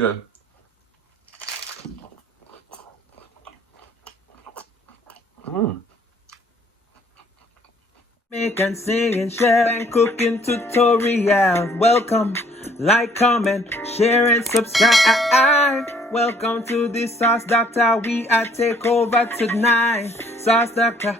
good. Jamaican singing, share and cooking tutorial. Welcome, like, comment, share and subscribe. Welcome to the Sauce Doctor. We are take over tonight. Sauce Doctor.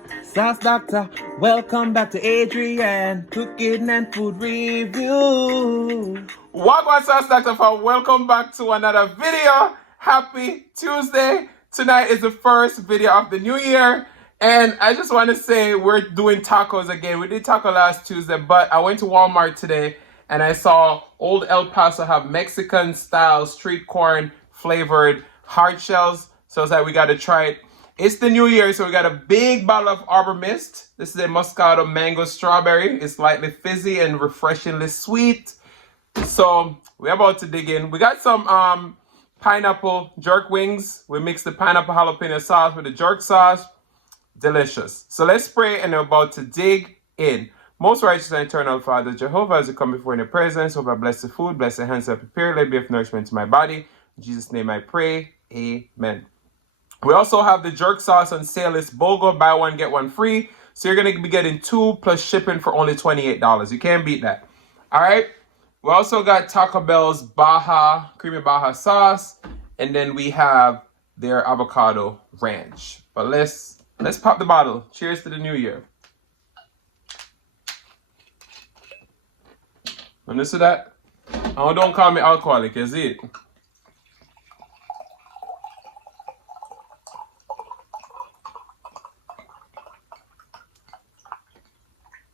Welcome back to Adrian, cooking and food review. Welcome, Sauce Doctor. Welcome back to another video. Happy Tuesday. Tonight is the first video of the new year. And I just want to say we're doing tacos again. We did taco last Tuesday, but I went to Walmart today and I saw Old El Paso have Mexican style street corn flavored hard shells. So I was like, we got to try it. It's the new year, so we got a big bottle of Arbor Mist. This is a Moscato Mango Strawberry. It's lightly fizzy and refreshingly sweet. So we're about to dig in. We got some pineapple jerk wings. We mixed the pineapple jalapeno sauce with the jerk sauce. Delicious. So let's pray and we're about to dig in. Most righteous and eternal Father Jehovah, as we come before in your presence, hope I bless the food, bless the hands that prepare, let be of nourishment to my body. In Jesus' name I pray. Amen. We also have the jerk sauce on sale. It's BOGO, buy one, get one free. So you're going to be getting 2 plus shipping for only $28. You can't beat that. All right. We also got Taco Bell's creamy Baja sauce. And then we have their avocado ranch. But let's pop the bottle. Cheers to the new year. And listen to that. Oh, don't call me alcoholic, is it?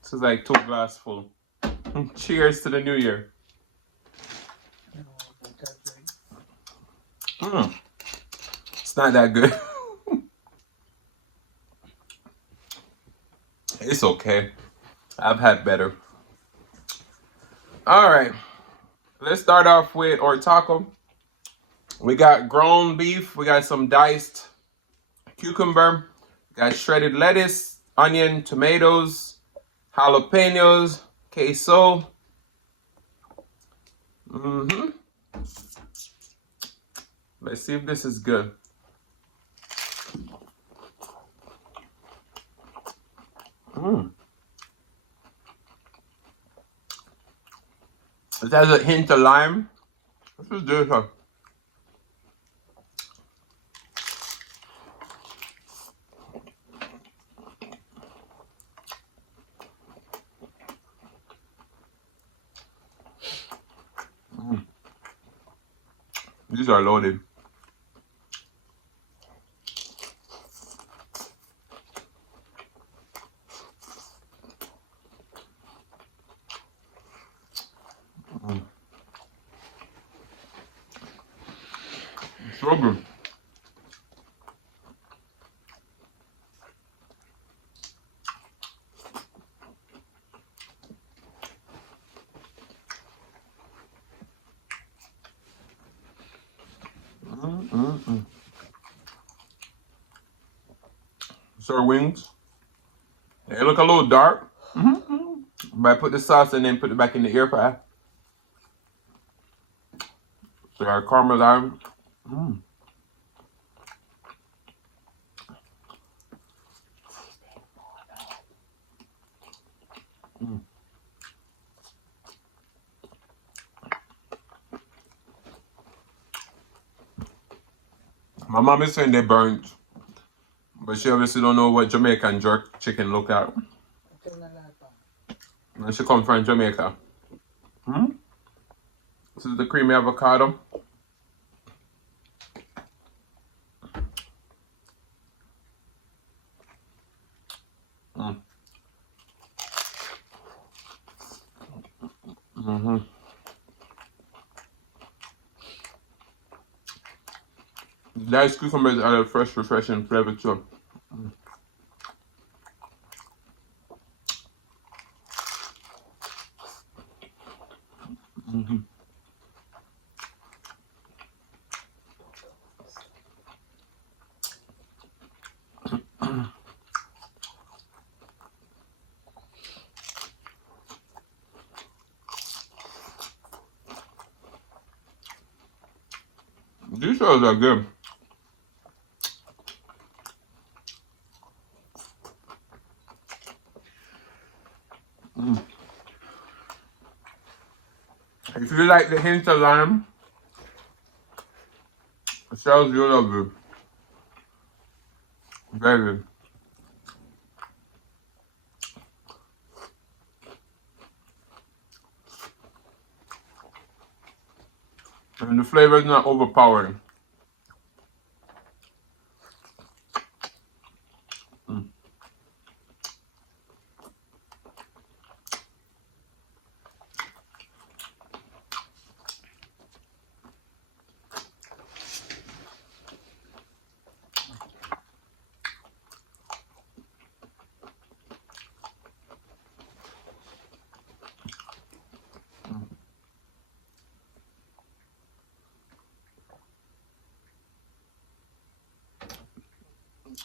This is like 2 glasses full. Cheers to the new year. It's not that good. It's okay. I've had better. All right. Let's start off with our taco. We got ground beef. We got some diced cucumber. We got shredded lettuce, onion, tomatoes, jalapenos, queso. Let's see if this is good. It has a hint of lime. This is delicious. These are loaded. So good. So our wings. They look a little dark. But I put the sauce and then put it back in the air fryer. So our caramelized. My mom is saying they burnt, but she obviously don't know what Jamaican jerk chicken look like. And she comes from Jamaica. This is the creamy avocado. Diced cucumbers add a fresh, refreshing flavor too. These shows are good. If you like the hint of lime, the shells you love good. Very good. And the flavor is not overpowering.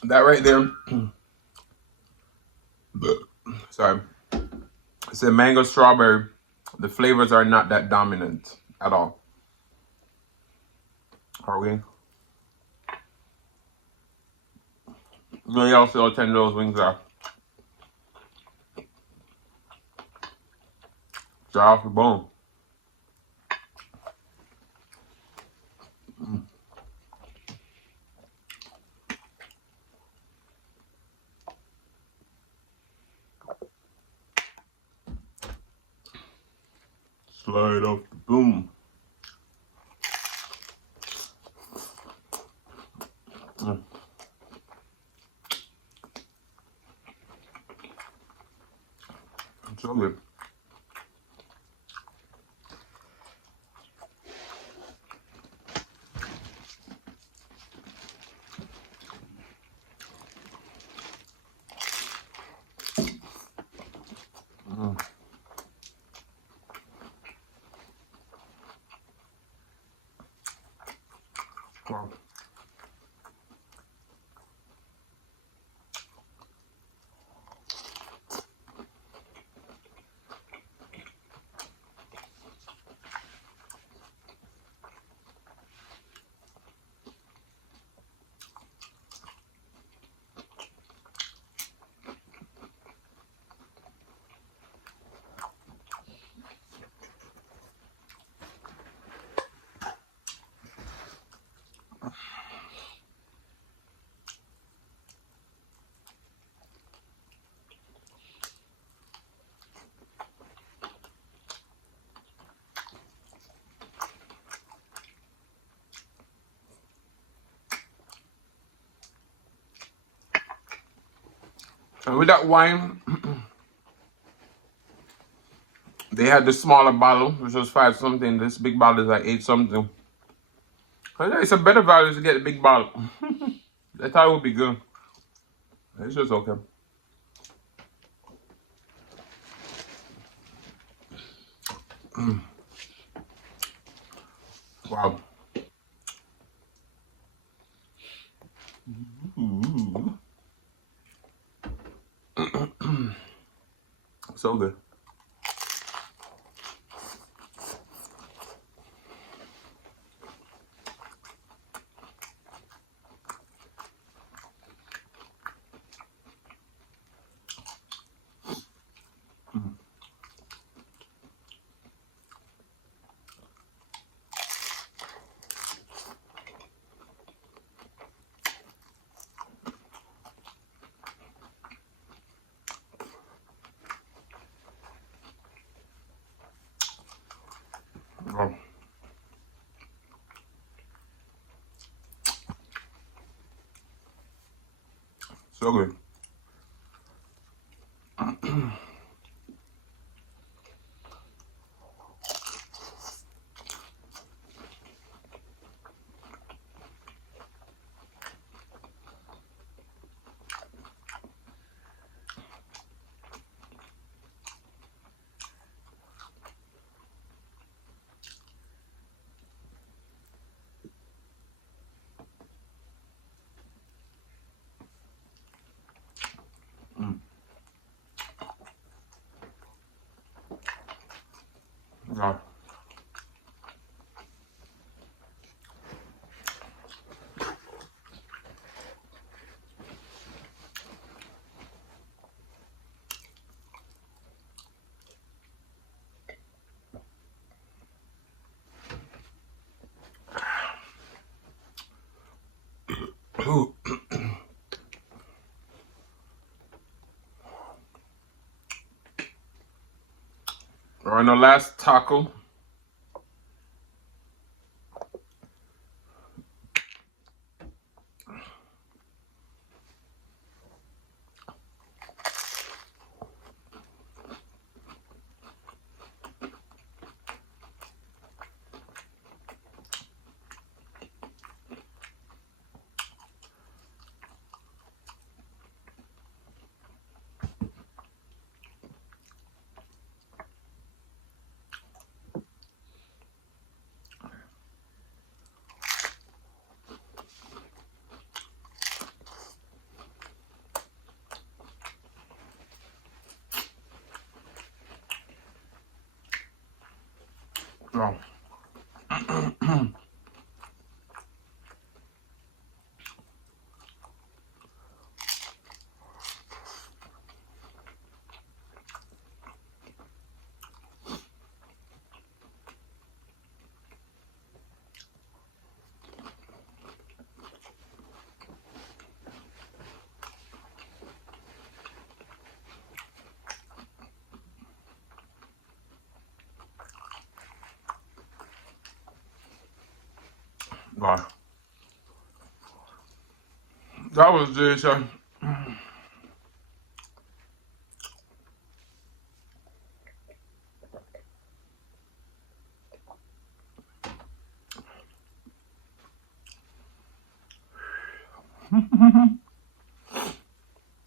That right there, sorry, it's a mango strawberry. The flavors are not that dominant at all. Are we? No, y'all see how tender those wings are. They're off the bone. Slide off the boom. It's so good. Wow. And with that wine, they had the smaller bottle, which was 5 something. This big bottle is like 8 something. It's a better value to get the big bottle. I thought it would be good. It's just okay. Wow. So good. Wow. So good. last taco. Oh. God. That was delicious.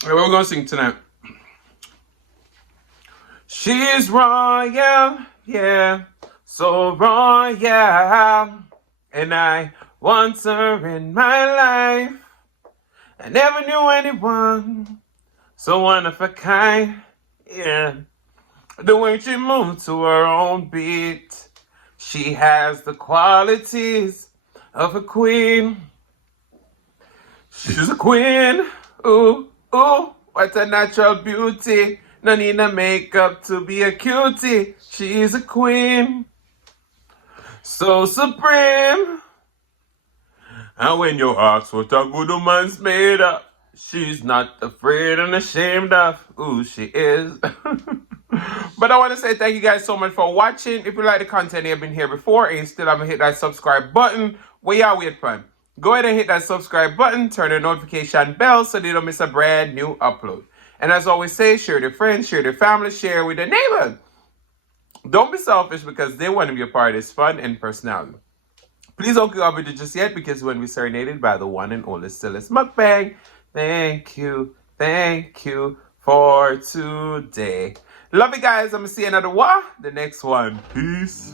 Hey, we're gonna sing tonight. She's royal, yeah, so royal, and I want her in my life. I never knew anyone so one of a kind, yeah. The way she moves to her own beat, she has the qualities of a queen. She's a queen, ooh, ooh, what a natural beauty. No need no makeup to be a cutie. She's a queen, so supreme. And when you ask what a good woman's made of, she's not afraid and ashamed of who she is. But I want to say thank you guys so much for watching. If you like the content, you've been here before and you still haven't hit that subscribe button, what y'all wait for? Go ahead and hit that subscribe button, turn the notification bell so you don't miss a brand new upload. And as I always say, share with your friends, share with your family, share with your neighbors. Don't be selfish because they want to be a part of this fun and personality. Please don't go over it just yet because when we serenaded by the one and only stillest Mukbang. Thank you for today. Love you guys. I'm gonna see you another one. The next one. Peace.